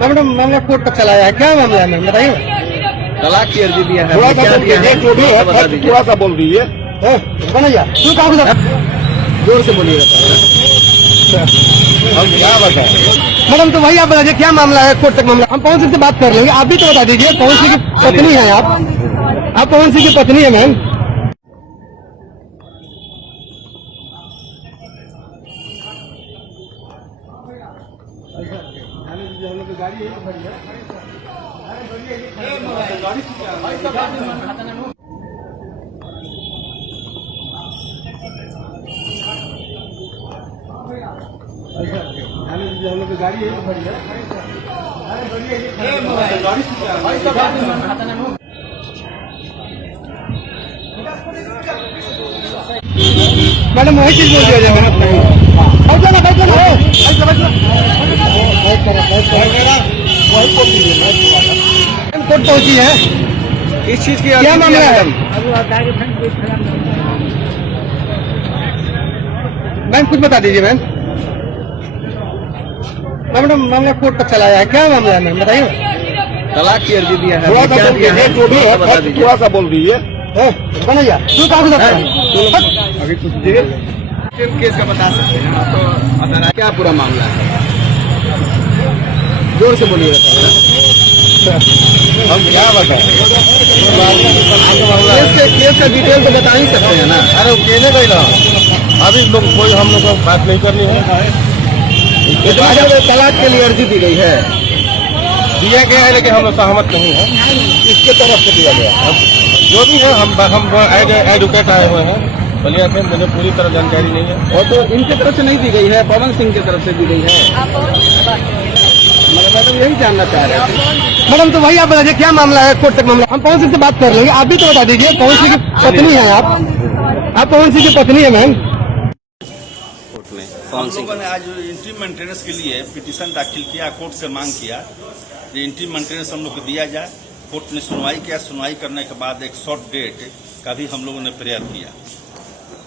Madam मामला court तक चलाया है, क्या मामला है मैम बताइए। तलाक की अर्जी दिया है, थोड़ा सा क्या बोल दिया है? दीजिए, जो भी है बता दीजिए। थोड़ा सा बोल दीजिए। बनैया तू कहाँ गुजरा? जोर से बोलिएगा। हम क्या बताएं? मैडम तो वही आप बताइए क्या मामला है, कोर्ट तक मामला। हम पवन सिंह से बात कर लेंगे, आप भी तो बता दीजिए। पवन सिंह की पत्नी है आप पवन सिंह की पत्नी है मैम। मैडम वही चीज बोल दिया मैम। कोर्ट पहुंची है, इस चीज की क्या मामला है मैम? कुछ बता दीजिए मैम। मैडम मामला कोर्ट तक चलाया है, क्या मामला है मैम बताइए। तलाक की अर्जी दिया है, थोड़ा सा क्या बोल दिया है? दीजिए, जो भी है बता दीजिए। थोड़ा सा बोल दीजिए। बनैया तू कहाँ गुजरा? अभी कुछ देर केस का बता सकते हैं आप, तो अदालत क्या पूरा मामला है? जोर से बोलिएगा। हम क्या बताएं? केस का डिटेल तो बता ही सकते हैं ना। अरे केने गई ना, अभी लोग कोई हम लोग को बात नहीं करनी है। तलाक के लिए अर्जी दी गई है, दिया गया है लेकिन हम लोग सहमत नहीं है। इसके तरफ से दिया गया है। जो भी है हम एडवोकेट आए हुए हैं बलिया से, मुझे पूरी तरह जानकारी नहीं है। और तो इनके तरफ से नहीं दी गई है, पवन सिंह की तरफ से दी गई है। मैं तो यही जानना चाह रहा था। मैडम तो वही आप बताइए क्या मामला है, कोर्ट तक मामला। हम पवन सिंह से बात कर लेंगे, आप भी तो बता दीजिए। पवन सिंह की पत्नी है आप पवन सिंह की पत्नी है मैम। हम लोगों ने आज इंट्री मेंटेनेंस के लिए पिटीशन दाखिल किया, कोर्ट से मांग किया कि इंट्री मेंटेनेंस हम लोग को दिया जाए। कोर्ट ने सुनवाई किया, सुनवाई करने के बाद एक शॉर्ट डेट का भी हम लोगों ने प्रेयर किया।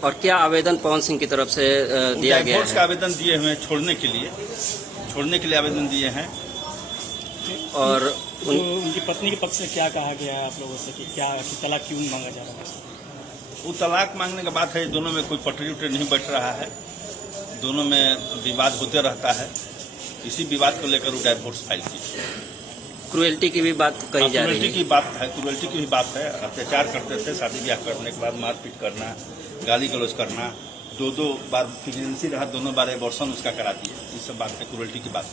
और क्या आवेदन पवन सिंह की तरफ से दिया गया डिवोर्स है? का आवेदन दिए हुए हैं, छोड़ने के लिए आवेदन दिए हैं। और तो उनकी पत्नी के पक्ष से क्या कहा गया है आप लोगों से कि क्या कि तलाक क्यों मांगा जा रहा है? वो तलाक मांगने की बात है, दोनों में कोई पटरी उटरी नहीं बैठ रहा है, दोनों में विवाद होते रहता है। इसी विवाद को लेकर वो डाइवोर्स फाइल की। क्रुएल्टी की भी बात कही जा रही क्रुएल्टी है। की बात है, क्रुएल्टी की भी बात है। अत्याचार करते थे, शादी ब्याह करने के बाद मारपीट करना, गाली गलौज करना, दो बार प्रेगनेंसी रहा, दोनों बार एबॉर्शन उसका करा दिए। इस सब बात है, क्रुएल्टी की बात है।